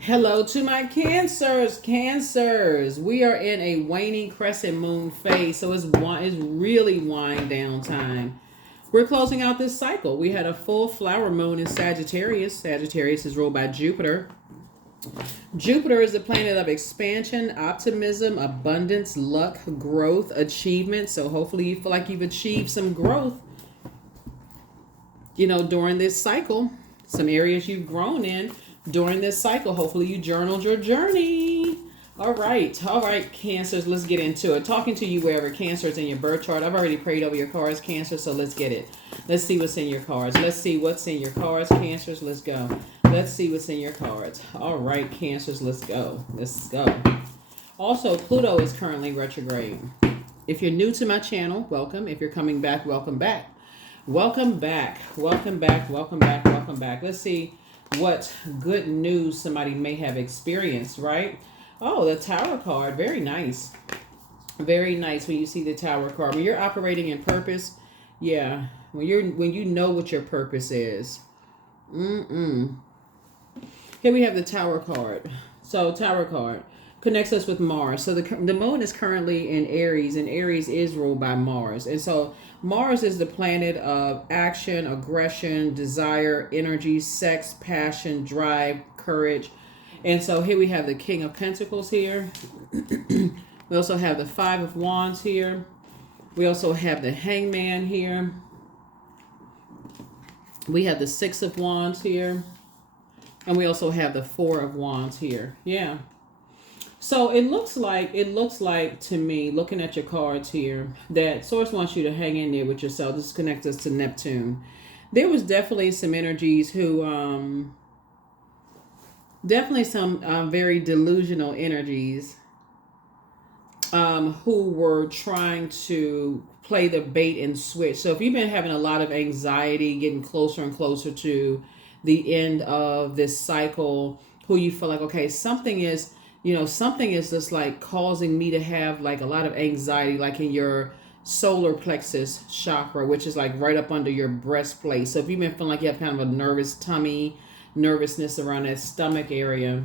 Hello to my cancers. Cancers. We are in a waning crescent moon phase, so it's really wind down time. We're closing out this cycle. We had a full flower moon in Sagittarius. Sagittarius is ruled by Jupiter. Jupiter is the planet of expansion, optimism, abundance, luck, growth, achievement. So hopefully you feel like you've achieved some growth, during this cycle. Some areas you've grown in during this cycle. Hopefully you journaled your journey. All right, Cancers, let's get into it. Talking to you wherever Cancer is in your birth chart. I've already prayed over your cards, Cancer, so let's get it. Let's see what's in your cards. Let's see what's in your cards, Cancers. Let's go. Let's see what's in your cards. All right, Cancers, let's go. Let's go. Also, Pluto is currently retrograde. If you're new to my channel, welcome. If you're coming back, welcome back. Welcome back. Welcome back. Welcome back. Welcome back. Let's see what good news somebody may have experienced, right? Oh, the Tower card. Very nice. Very nice when you see the Tower card. When you're operating in purpose, yeah. When you know what your purpose is. Here we have the Tower card. So Tower card connects us with Mars. So the moon is currently in Aries, and Aries is ruled by Mars. And so Mars is the planet of action, aggression, desire, energy, sex, passion, drive, courage. And so here we have the King of Pentacles here. We also have the Five of Wands here. We also have the Hangman here. We have the Six of Wands here. And we also have the Four of Wands here. Yeah. So it looks like to me, looking at your cards here, that Source wants you to hang in there with yourself. This connects us to Neptune. There was definitely some energies who definitely some very delusional energies who were trying to play the bait and switch. So if you've been having a lot of anxiety, getting closer and closer to the end of this cycle, who you feel like, okay, something is just like causing me to have like a lot of anxiety, like in your solar plexus chakra, which is like right up under your breastplate. So if you've been feeling like you have kind of a nervous tummy, nervousness around that stomach area,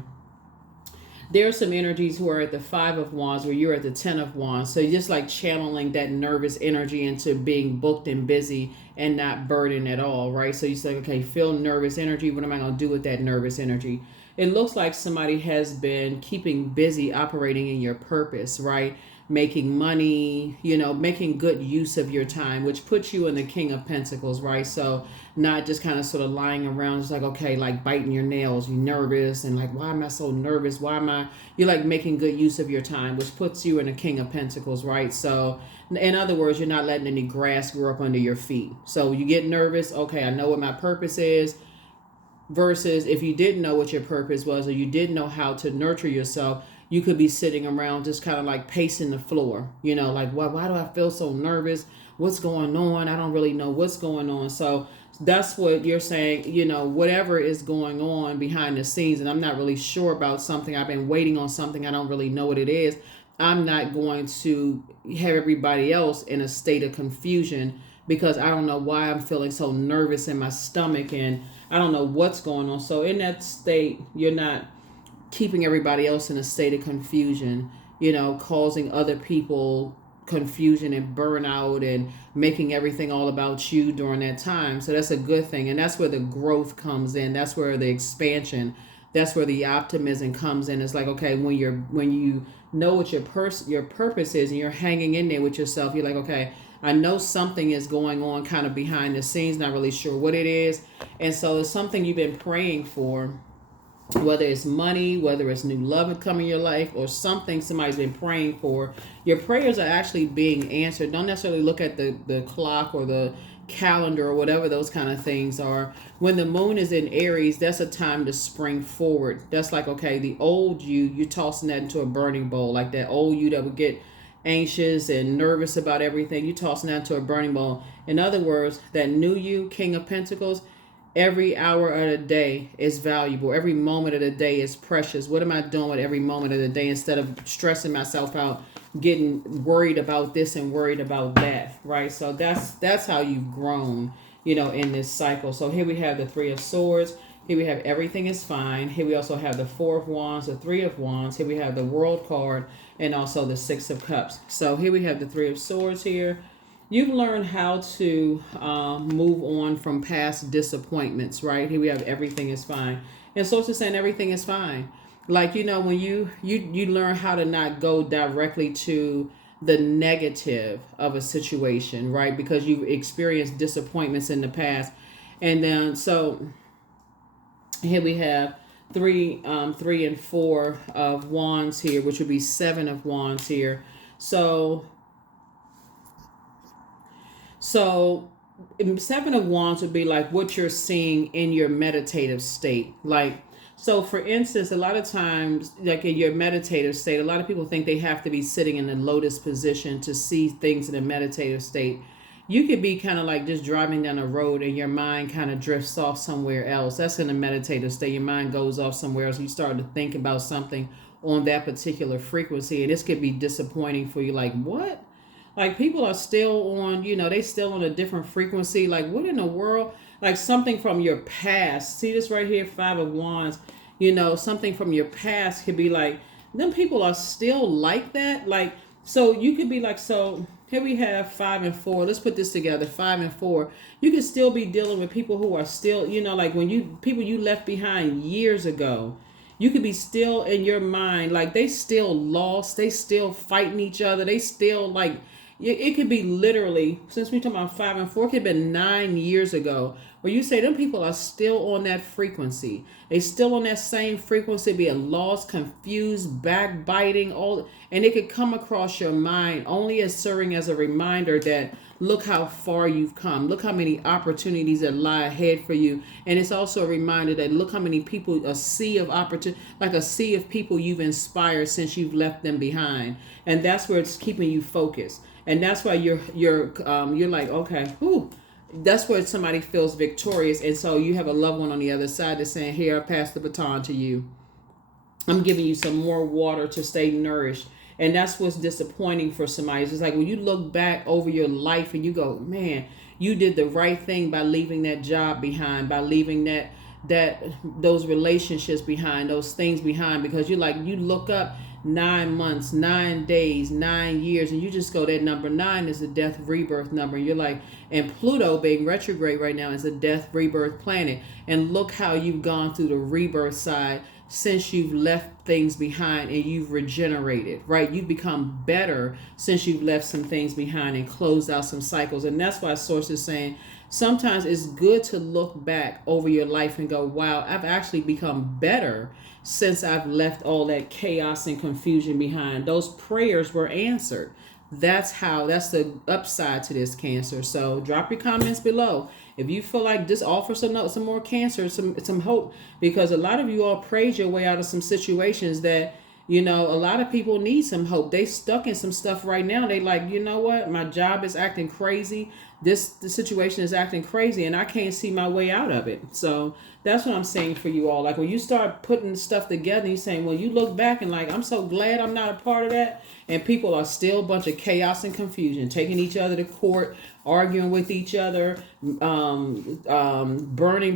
there are some energies who are at the Five of Wands where you're at the Ten of Wands. So you're just like channeling that nervous energy into being booked and busy and not burdened at all, right? So you say, okay, feel nervous energy. What am I going to do with that nervous energy? It looks like somebody has been keeping busy operating in your purpose, right? Making money, making good use of your time, which puts you in the King of Pentacles, right? So not just kind of sort of lying around, just like, okay, like biting your nails, you're nervous and like, why am I so nervous? You're like making good use of your time, which puts you in the King of Pentacles, right? So in other words, you're not letting any grass grow up under your feet. So you get nervous, okay, I know what my purpose is. Versus if you didn't know what your purpose was, or you didn't know how to nurture yourself, you could be sitting around just kind of like pacing the floor, like, why do I feel so nervous? What's going on? I don't really know what's going on. So that's what you're saying, whatever is going on behind the scenes, and I'm not really sure about something. I've been waiting on something. I don't really know what it is. I'm not going to have everybody else in a state of confusion because I don't know why I'm feeling so nervous in my stomach and I don't know what's going on. So in that state, you're not keeping everybody else in a state of confusion, causing other people confusion and burnout and making everything all about you during that time. So that's a good thing. And that's where the growth comes in. That's where the expansion, that's where the optimism comes in. It's like, okay, when you know what your purpose is and you're hanging in there with yourself, you're like, okay, I know something is going on kind of behind the scenes, not really sure what it is. And so it's something you've been praying for, whether it's money, whether it's new love coming in your life, or something somebody's been praying for. Your prayers are actually being answered. Don't necessarily look at the clock or the calendar or whatever those kind of things are. When the moon is in Aries, that's a time to spring forward. That's like, okay, the old you're tossing that into a burning bowl, like that old you that would get anxious and nervous about everything, you tossing that into a burning bowl. In other words, that new you, King of Pentacles, every hour of the day is valuable. Every moment of the day is precious. What am I doing with every moment of the day instead of stressing myself out, getting worried about this and worried about that, right? So that's how you've grown, in this cycle. So here we have the Three of Swords. Here we have everything is fine. Here we also have the Four of Wands, the Three of Wands. Here we have the World card and also the Six of Cups. So here we have the Three of Swords here. You've learned how to move on from past disappointments, right? Here we have everything is fine. And so it's just saying everything is fine. Like, you know, when you learn how to not go directly to the negative of a situation, right? Because you've experienced disappointments in the past. And then so here we have three and four of wands here, which would be Seven of Wands here. So Seven of Wands would be like what you're seeing in your meditative state. Like, so for instance, a lot of times, like in your meditative state, a lot of people think they have to be sitting in the lotus position to see things in a meditative state. You could be kind of like just driving down a road and your mind kind of drifts off somewhere else. That's in a meditative state. Your mind goes off somewhere else. You start to think about something on that particular frequency. And this could be disappointing for you. Like, what? Like, people are still on, you know, they still on a different frequency. Like, what in the world? Like something from your past. See this right here, Five of Wands. You know, something from your past could be like, them people are still like that. Like, so you could be like, so here we have 5 and 4. Let's put this together, 5 and 4. You could still be dealing with people who are still, you know, like when people you left behind years ago. You could be still in your mind, like they still lost. They still fighting each other. They still like, it could be literally, since we're talking about 5 and 4, it could have been 9 years ago, where you say them people are still on that frequency. They still on that same frequency, being lost, confused, backbiting, all, and it could come across your mind only as serving as a reminder that look how far you've come. Look how many opportunities that lie ahead for you. And it's also a reminder that look how many people, a sea of opportunity, like a sea of people you've inspired since you've left them behind. And that's where it's keeping you focused. And that's why you're like, okay, whew. That's where somebody feels victorious. And so you have a loved one on the other side that's saying, here, I pass the baton to you. I'm giving you some more water to stay nourished. And that's what's disappointing for somebody. It's just like when you look back over your life and you go, man, you did the right thing by leaving that job behind, by leaving those relationships behind, those things behind, because you look up 9 months, 9 days, 9 years, and you just go, that number 9 is a death rebirth number. And you're like, and Pluto being retrograde right now is a death rebirth planet. And look how you've gone through the rebirth side since you've left things behind and you've regenerated, right? You've become better since you've left some things behind and closed out some cycles. And that's why Source is saying sometimes it's good to look back over your life and go, wow, I've actually become better since I've left all that chaos and confusion behind. Those prayers were answered. That's the upside to this, Cancer. So drop your comments below. If you feel like just offer some more Cancer, some hope, because a lot of you all prayed your way out of some situations that, you know, a lot of people need some hope. They stuck in some stuff right now. They like, you know what? My job is acting crazy. The situation is acting crazy and I can't see my way out of it. So that's what I'm saying for you all. Like when you start putting stuff together, you're saying, well, you look back and like, I'm so glad I'm not a part of that. And people are still a bunch of chaos and confusion, taking each other to court, arguing with each other, burning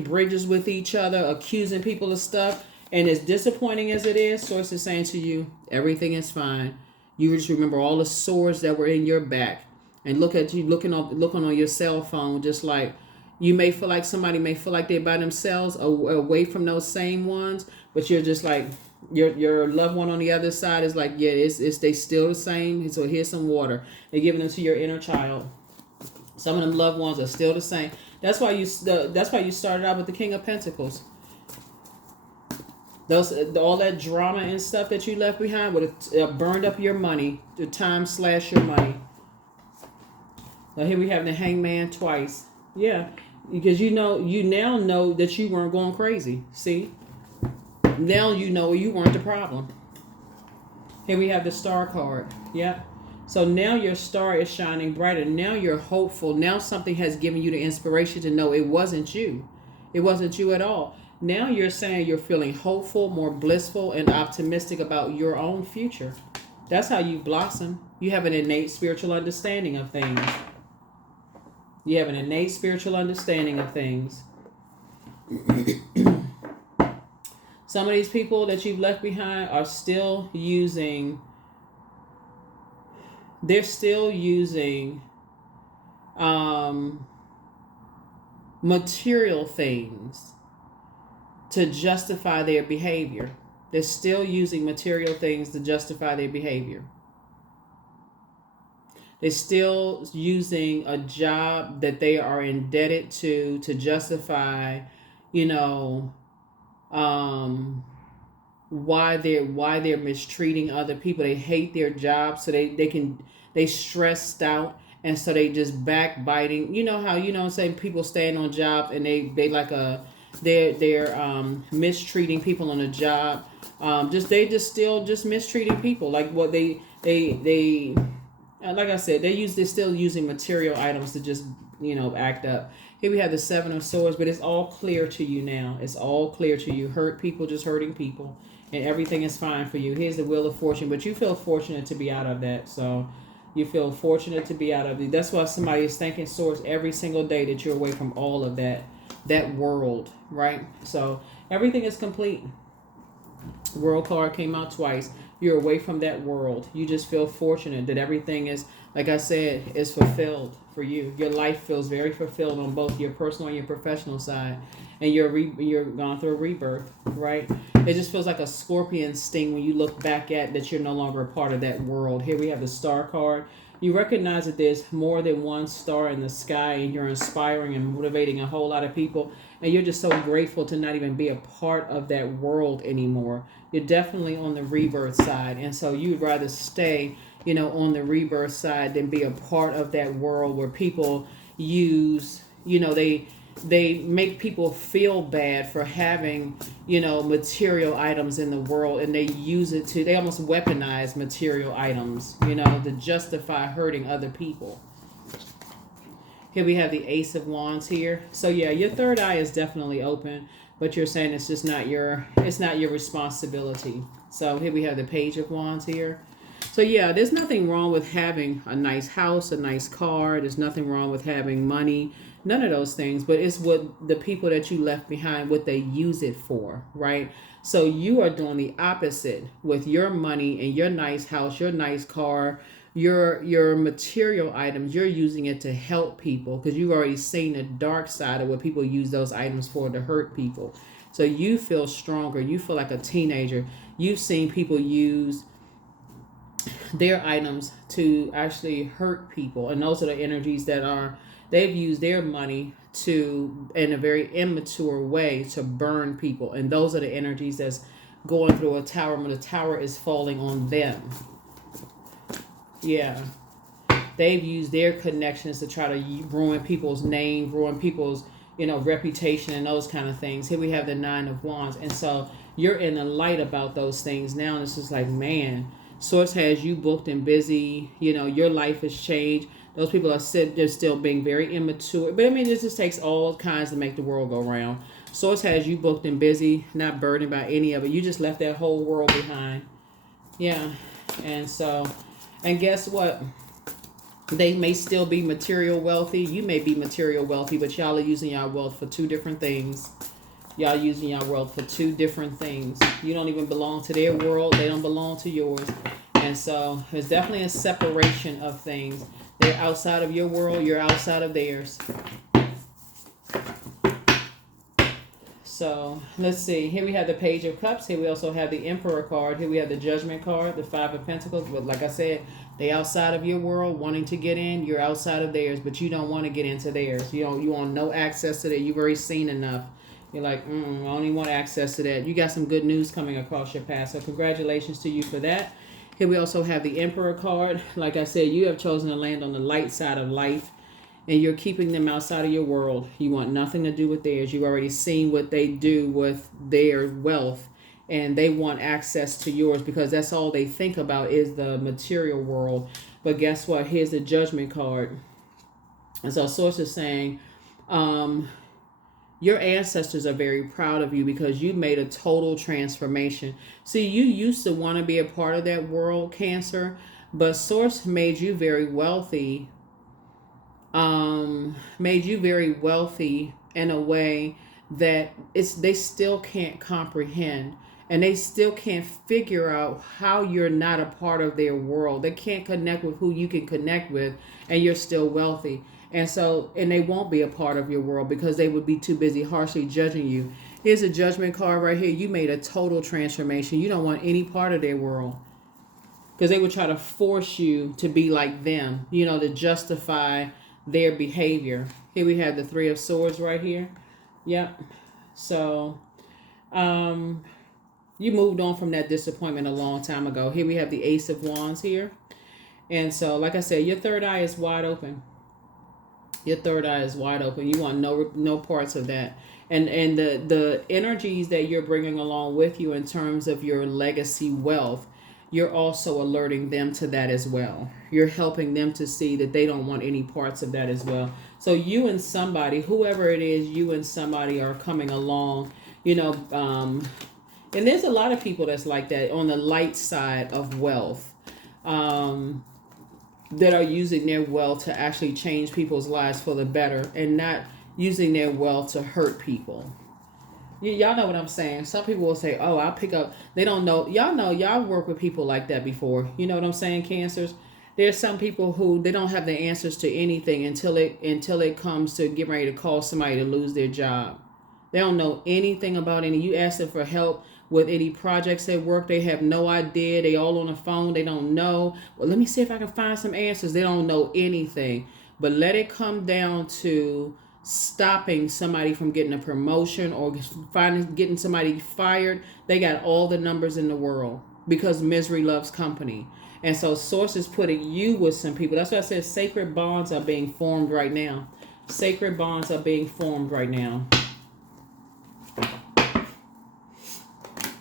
bridges with each other, accusing people of stuff. And as disappointing as it is, Source is saying to you, everything is fine. You just remember all the sores that were in your back. And look at you looking on your cell phone, just like you may feel like somebody may feel like they're by themselves away from those same ones, but you're just like your loved one on the other side is like, yeah, it's they still the same. So here's some water. They're giving them to your inner child. Some of them loved ones are still the same. That's why you started out with the King of Pentacles. All that drama and stuff that you left behind would have burned up your money, the time slash your money. Now here we have the Hangman twice. Yeah, because you now know that you weren't going crazy. See? Now you know you weren't the problem. Here we have the Star card. Yeah. So now your star is shining brighter. Now you're hopeful. Now something has given you the inspiration to know it wasn't you. It wasn't you at all. Now you're saying you're feeling hopeful, more blissful, and optimistic about your own future. That's how you blossom. You have an innate spiritual understanding of things. You have an innate spiritual understanding of things. Some of these people that you've left behind are still using, they're still using material things to justify their behavior. They're still using material things to justify their behavior. They're still using a job that they are indebted to justify, you know, why they're mistreating other people. They hate their job, so they stressed out, and so they just backbiting. You know how, you know what I'm saying, people staying on jobs and they like they're mistreating people on a job. They just still just mistreating people. Like what they like I said, they're still using material items to just, you know, act up. Here we have the Seven of Swords, but it's all clear to you now. It's all clear to you. Hurt people, just hurting people, and everything is fine for you. Here's the Wheel of Fortune, but you feel fortunate to be out of that. So you feel fortunate to be out of it. That's why somebody is thanking Swords every single day that you're away from all of that world, right? So everything is complete. World card came out twice. You're away from that world. You just feel fortunate that everything is, like I said, is fulfilled for you. Your life feels very fulfilled on both your personal and your professional side, and you're gone through a rebirth, right? It just feels like a scorpion sting when you look back at that you're no longer a part of that world. Here we have the Star card. You recognize that there's more than one star in the sky, and you're inspiring and motivating a whole lot of people, and you're just so grateful to not even be a part of that world anymore. You're definitely on the rebirth side, and so you'd rather stay, you know, on the rebirth side than be a part of that world where people use, you know, they make people feel bad for having, you know, material items in the world, and they use it to, they almost weaponize material items, you know, to justify hurting other people. Here we have the Ace of Wands here. So yeah, your third eye is definitely open, but you're saying it's just not your responsibility. So here we have the Page of Wands here. So yeah, there's nothing wrong with having a nice house, a nice car. There's nothing wrong with having money. None of those things, but it's what the people that you left behind, what they use it for, right? So you are doing the opposite with your money and your nice house, your nice car, your material items. You're using it to help people because you've already seen the dark side of what people use those items for, to hurt people. So you feel stronger. You feel like a teenager. You've seen people use their items to actually hurt people, and those are the energies that are, they've used their money to, in a very immature way, to burn people, and those are the energies that's going through a tower when the tower is falling on them. Yeah, they've used their connections to try to ruin people's name, ruin people's, you know, reputation, and those kind of things. Here we have the Nine of Wands, and so you're in the light about those things now, and it's just like, man, Source has you booked and busy. You know, your life has changed. Those people they're still being very immature. But I mean, this just takes all kinds to make the world go round. Source has you booked and busy, not burdened by any of it. You just left that whole world behind. Yeah. And so, and guess what? They may still be material wealthy. You may be material wealthy, but y'all are using y'all wealth for two different things. Y'all using your wealth for two different things. You don't even belong to their world. They don't belong to yours. And so there's definitely a separation of things. They're outside of your world. You're outside of theirs. So let's see. Here we have the Page of Cups. Here we also have the Emperor card. Here we have the Judgment card, the Five of Pentacles. But like I said, they outside of your world wanting to get in. You're outside of theirs, but you don't want to get into theirs. You want no access to that. You've already seen enough. You're like, I only want access to that. You got some good news coming across your path. So congratulations to you for that. Here we also have the Emperor card. Like I said, you have chosen to land on the light side of life, and you're keeping them outside of your world. You want nothing to do with theirs. You've already seen what they do with their wealth, and they want access to yours because that's all they think about is the material world. But guess what? Here's the Judgment card. And so Source is saying, your ancestors are very proud of you because you made a total transformation. See, you used to want to be a part of that world, Cancer, but Source made you very wealthy. Made you very wealthy in a way that they still can't comprehend, and they still can't figure out how you're not a part of their world. They can't connect with who you can connect with, and you're still wealthy. And they won't be a part of your world because they would be too busy harshly judging you. Here's a judgment card right here. You made a total transformation. You don't want any part of their world because they would try to force you to be like them, to justify their behavior. Here we have the Three of Swords right here. Yep. So, you moved on from that disappointment a long time ago. Here we have the Ace of Wands here. And so, like I said, your third eye is wide open. Your third eye is wide open. You want no parts of that. And the energies that you're bringing along with you in terms of your legacy wealth, you're also alerting them to that as well. You're helping them to see that they don't want any parts of that as well. So you and somebody, whoever it is, you and somebody are coming along, and there's a lot of people that's like that on the light side of wealth, that are using their wealth to actually change people's lives for the better and not using their wealth to hurt people. Y'all know what I'm saying. Some people will say, oh, I'll pick up. They don't know. Y'all work with people like that before. You know what I'm saying, Cancers? There's some people who they don't have the answers to anything until it comes to getting ready to call somebody to lose their job. They don't know anything about any. You ask them for help with any projects at work, they have no idea. They all on the phone. They don't know. Well, let me see if I can find some answers. They don't know anything. But let it come down to stopping somebody from getting a promotion or getting somebody fired. They got all the numbers in the world because misery loves company. And so Source is putting you with some people. That's why I said sacred bonds are being formed right now. Sacred bonds are being formed right now.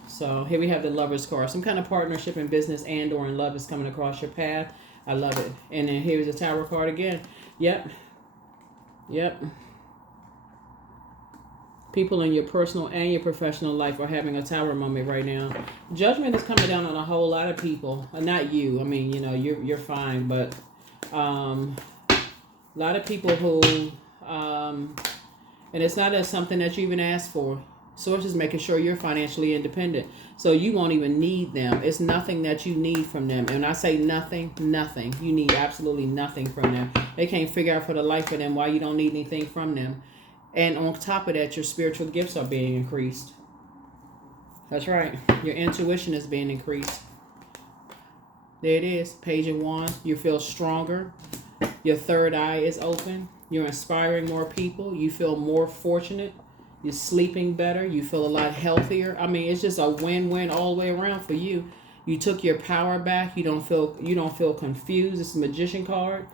So here we have the Lover's card. Some kind of partnership in business and or in love is coming across your path. I love it. And then here's the Tower card again. Yep. People in your personal and your professional life are having a Tower moment right now. Judgment is coming down on a whole lot of people. Not you. I mean, you're fine. But a lot of people who... and it's not something that you even asked for. Source is making sure you're financially independent. So you won't even need them. It's nothing that you need from them. And I say nothing. You need absolutely nothing from them. They can't figure out for the life of them why you don't need anything from them. And on top of that, your spiritual gifts are being increased. That's right. Your intuition is being increased. There it is. Page of Wands. You feel stronger. Your third eye is open. You're inspiring more people. You feel more fortunate. You're sleeping better. You feel a lot healthier. I mean, it's just a win-win all the way around for you. You took your power back. You don't feel confused. It's a Magician card.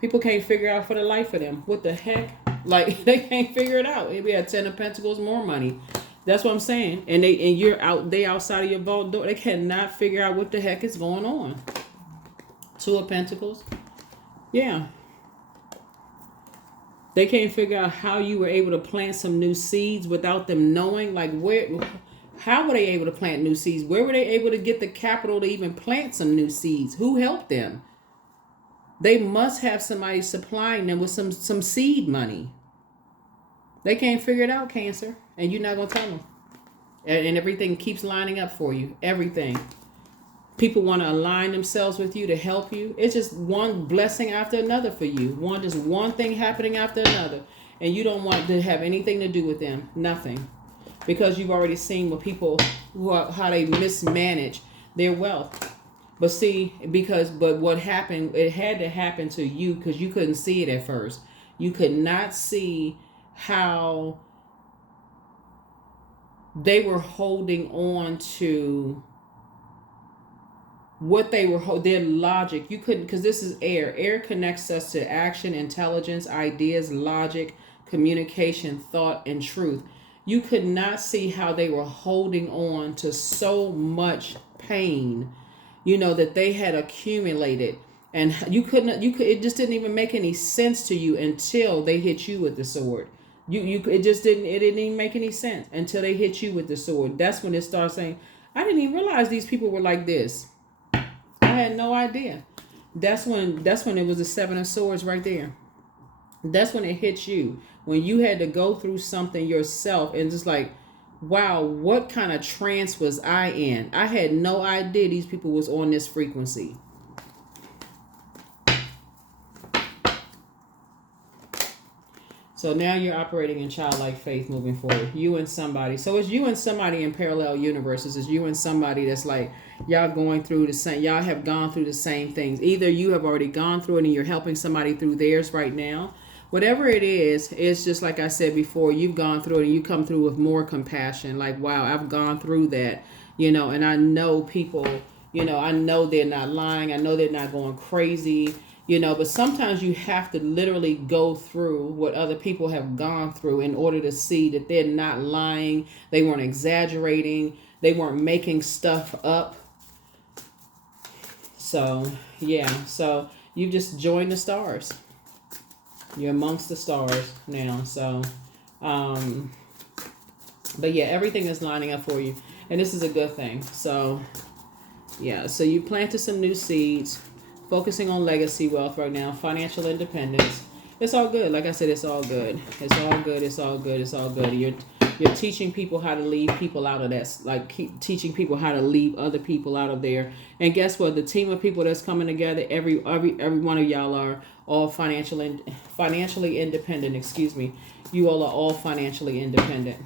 People can't figure out for the life of them. What the heck? Like, they can't figure it out. We had 10 of Pentacles, more money. That's what I'm saying. And they outside of your vault door. They cannot figure out what the heck is going on. 2 of Pentacles. Yeah. They can't figure out how you were able to plant some new seeds without them knowing. Like, how were they able to plant new seeds? Where were they able to get the capital to even plant some new seeds? Who helped them? They must have somebody supplying them with some seed money. They can't figure it out, Cancer. And you're not going to tell them. And everything keeps lining up for you. Everything. People want to align themselves with you to help you. It's just one blessing after another for you. One thing happening after another. And you don't want to have anything to do with them. Nothing. Because you've already seen what people, how they mismanage their wealth. But see, but what happened, it had to happen to you because you couldn't see it at first. You could not see how they were holding on to what they were, their logic. You couldn't, because this is air. Air connects us to action, intelligence, ideas, logic, communication, thought, and truth. You could not see how they were holding on to so much pain, that they had accumulated. And it just didn't even make any sense to you until they hit you with the sword. It didn't even make any sense until they hit you with the sword. That's when it starts saying, I didn't even realize these people were like this. I had no idea. That's when it was the 7 of Swords right there. That's when it hits you. When you had to go through something yourself and just like, wow, what kind of trance was I in? I had no idea these people was on this frequency. So now you're operating in childlike faith moving forward. You and somebody. So it's you and somebody in parallel universes. It's you and somebody that's like, y'all going through the same, y'all have gone through the same things. Either you have already gone through it and you're helping somebody through theirs right now. Whatever it is, it's just like I said before, you've gone through it and you come through with more compassion. Like, wow, I've gone through that, and I know people, I know they're not lying. I know they're not going crazy. But sometimes you have to literally go through what other people have gone through in order to see that they're not lying, they weren't exaggerating, they weren't making stuff up. So yeah, so you just joined the stars, you're amongst the stars now. So but yeah, everything is lining up for you, and this is a good thing. So yeah, so you planted some new seeds, focusing on legacy wealth right now, financial independence. It's all good. Like I said, it's all good. It's all good. It's all good. It's all good. You're teaching people how to leave people out of that. Like keep teaching people how to leave other people out of there. And guess what? The team of people that's coming together, every one of y'all are all financially independent. Excuse me. You all are all financially independent.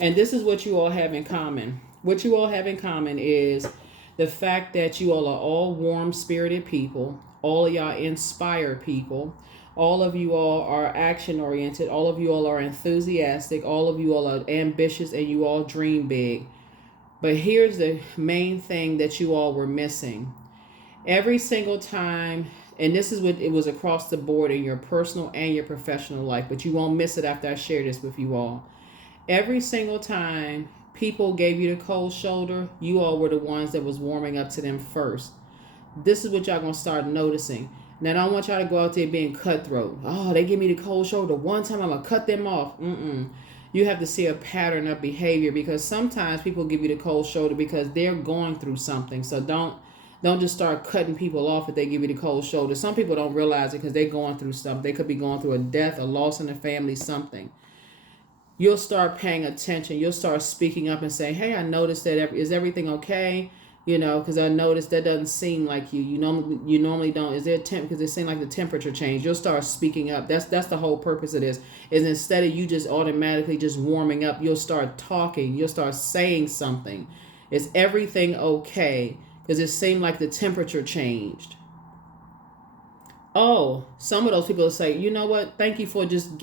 And this is what you all have in common. What you all have in common is the fact that you all are all warm-spirited people. All of y'all inspire people. All of you all are action-oriented. All of you all are enthusiastic. All of you all are ambitious, and you all dream big. But here's the main thing that you all were missing. Every single time, and this is what it was across the board in your personal and your professional life, but you won't miss it after I share this with you all. Every single time people gave you the cold shoulder, you all were the ones that was warming up to them first. This is what y'all gonna start noticing. Now, I don't want y'all to go out there being cutthroat. Oh, they give me the cold shoulder one time, I'm gonna cut them off. You have to see a pattern of behavior, because sometimes people give you the cold shoulder because they're going through something. So don't just start cutting people off if they give you the cold shoulder. Some people don't realize it because they're going through something. They could be going through a death, a loss in the family, something. You'll start paying attention. You'll start speaking up and saying, hey, I noticed that. Is everything okay? Because I noticed that doesn't seem like you. You normally don't. Is there because it seems like the temperature changed. You'll start speaking up. That's the whole purpose of this. Is instead of you just automatically just warming up, you'll start talking. You'll start saying something. Is everything okay? Because it seemed like the temperature changed. Oh, some of those people will say, you know what? Thank you for just,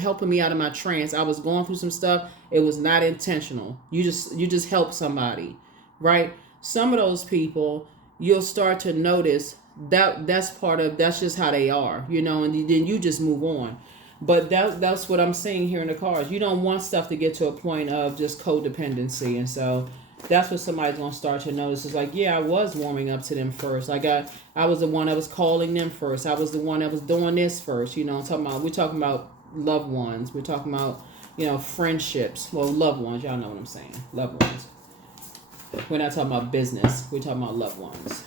helping me out of my trance. I was going through some stuff. It was not intentional. You just helped somebody, right? Some of those people, you'll start to notice that's just how they are, and then you just move on. But that's what I'm seeing here in the cards. You don't want stuff to get to a point of just codependency, and so that's what somebody's gonna start to notice. It's like, yeah, I was warming up to them first. Like I was the one that was calling them first. I was the one that was doing this first. We're talking about loved ones. We're talking about, friendships. Well, loved ones, y'all know what I'm saying. Loved ones. We're not talking about business. We're talking about loved ones.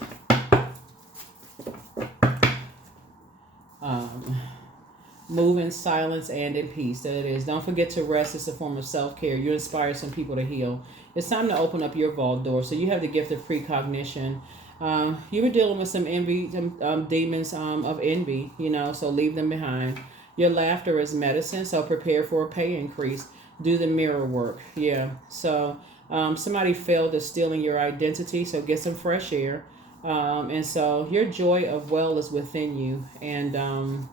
Move in silence and in peace. That it is. Don't forget to rest. It's a form of self-care. You inspire some people to heal. It's time to open up your vault door. So you have the gift of precognition. You were dealing with some envy, demons of envy, so leave them behind. Your laughter is medicine, so prepare for a pay increase. Do the mirror work. Yeah. So somebody failed at stealing your identity, so get some fresh air. And so your joy of well is within you. And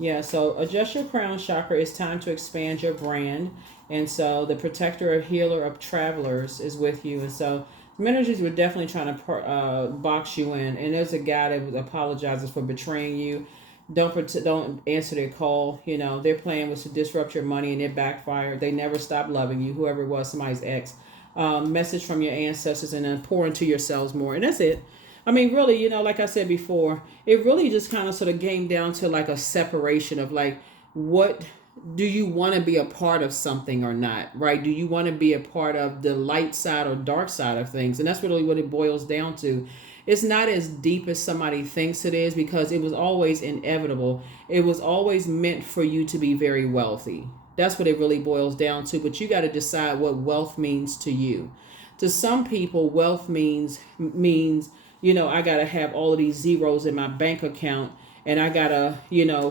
yeah, so adjust your crown chakra. It's time to expand your brand. And so the protector or healer of travelers is with you. And so some energies were definitely trying to box you in. And there's a guy that apologizes for betraying you. Don't answer their call. Their plan was to disrupt your money, and it backfired. They never stopped loving you, whoever it was, somebody's ex. Message from your ancestors, and then pour into yourselves more. And that's it. I mean, really, like I said before, it really just kind of sort of came down to like a separation of like, what do you want to be a part of something or not, right? Do you want to be a part of the light side or dark side of things? And that's really what it boils down to. it's not as deep as somebody thinks it is, because it was always inevitable. It was always meant for you to be very wealthy. That's what it really boils down to. But you got to decide what wealth means to you. To some people, wealth means, I got to have all of these zeros in my bank account, and I got to,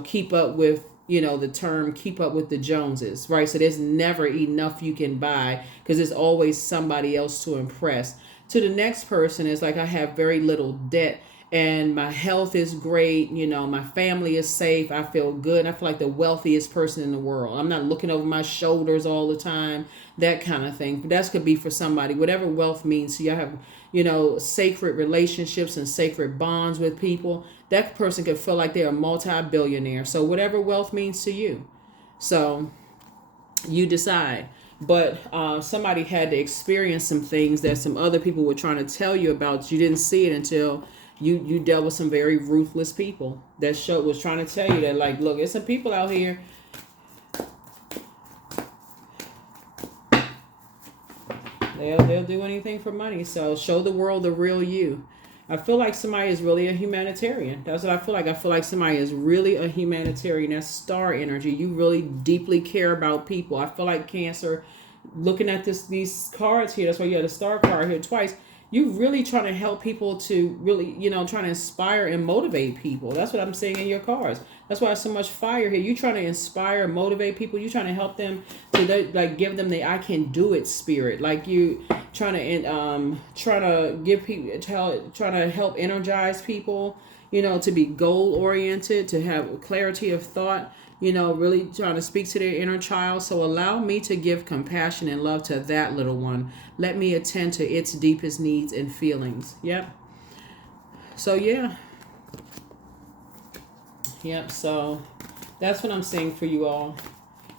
keep up with, the term keep up with the Joneses, right? So there's never enough you can buy, because there's always somebody else to impress. To the next person, is like, I have very little debt and my health is great, my family is safe, I feel good, and I feel like the wealthiest person in the world. I'm not looking over my shoulders all the time, that kind of thing. But that could be for somebody, whatever wealth means. So you have, sacred relationships and sacred bonds with people. That person could feel like they're a multi-billionaire. So whatever wealth means to you. So you decide. But somebody had to experience some things that some other people were trying to tell you about. You didn't see it until you dealt with some very ruthless people that was trying to tell you that, like, look, there's some people out here. They'll do anything for money. So show the world the real you. I feel like somebody is really a humanitarian. That's what I feel like. I feel like somebody is really a humanitarian. That's star energy. You really deeply care about people. I feel like Cancer, looking at these cards here, that's why you had a star card here twice. You really trying to help people, to really, trying to inspire and motivate people. That's what I'm seeing in your cards. That's why there's so much fire here. You trying to inspire, motivate people. You trying to help them to, like, give them the I can do it spirit. Like, you trying to give people, trying to help energize people, to be goal oriented, to have clarity of thought, really trying to speak to their inner child. So allow me to give compassion and love to that little one. Let me attend to its deepest needs and feelings. Yep. So, yeah. Yep. So that's what I'm saying for you all.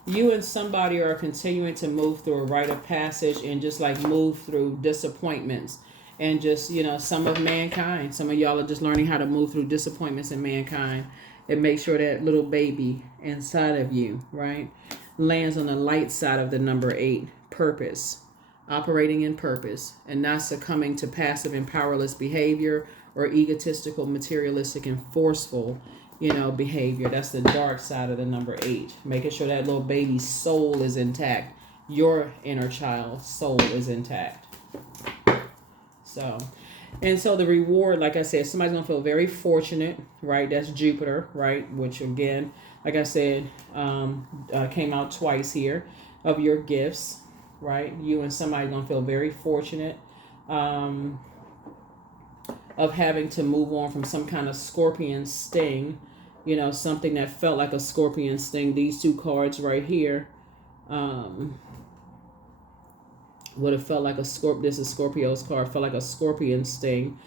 You and somebody are continuing to move through a rite of passage, and just like move through disappointments, and just, some of mankind. Some of y'all are just learning how to move through disappointments in mankind, and make sure that little baby inside of you, right, lands on the light side of the number 8, purpose, operating in purpose, and not succumbing to passive and powerless behavior or egotistical, materialistic, and forceful, behavior. That's the dark side of the number 8. Making sure that little baby's soul is intact. Your inner child's soul is intact. So the reward, like I said, somebody's going to feel very fortunate, right? That's Jupiter, right? Which, again, like I said, came out twice here, of your gifts, right? You and somebody going to feel very fortunate of having to move on from some kind of scorpion sting, something that felt like a scorpion sting. These two cards right here would have felt like this is Scorpio's card, felt like a scorpion sting,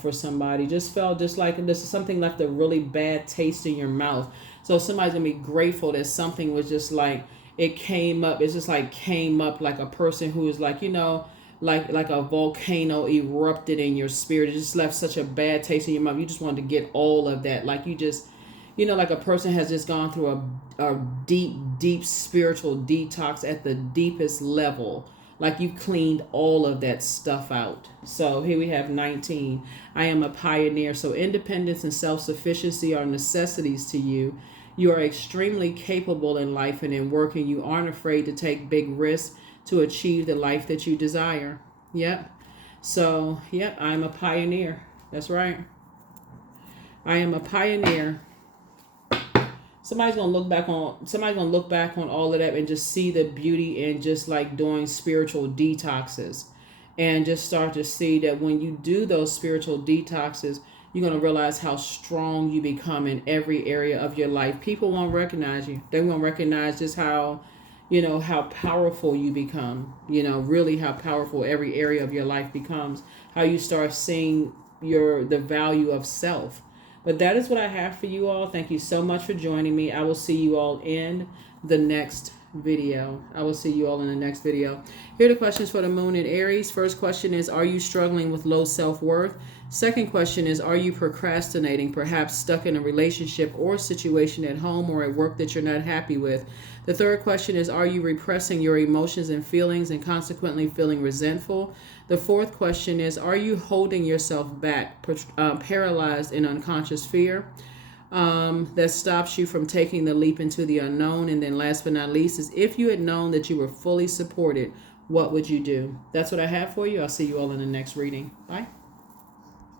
for somebody. Just felt just like this is something left a really bad taste in your mouth. So somebody's gonna be grateful that something was just like, it came up. It's just like came up like a person who is like, like a volcano erupted in your spirit. It just left such a bad taste in your mouth. You just wanted to get all of that. Like you just, like a person has just gone through a deep spiritual detox at the deepest level. Like you've cleaned all of that stuff out. So here we have 19. I am a pioneer. So independence and self-sufficiency are necessities to you. You are extremely capable in life and in work, and you aren't afraid to take big risks to achieve the life that you desire. Yep. So, yep, I'm a pioneer. That's right. I am a pioneer. Somebody's gonna look back on all of that and just see the beauty in just like doing spiritual detoxes, and just start to see that when you do those spiritual detoxes, you're gonna realize how strong you become in every area of your life. People won't recognize you. They won't recognize just how powerful you become, really how powerful every area of your life becomes, how you start seeing the value of self. But that is what I have for you all. Thank you so much for joining me. I will see you all in the next video. I will see you all in the next video. Here are the questions for the moon in Aries. First question is, are you struggling with low self-worth? Second question is, are you procrastinating, perhaps stuck in a relationship or situation at home or at work that you're not happy with? The third question is, are you repressing your emotions and feelings and consequently feeling resentful? The fourth question is, are you holding yourself back, paralyzed in unconscious fear that stops you from taking the leap into the unknown? And then last but not least is, if you had known that you were fully supported, what would you do? That's what I have for you. I'll see you all in the next reading. Bye.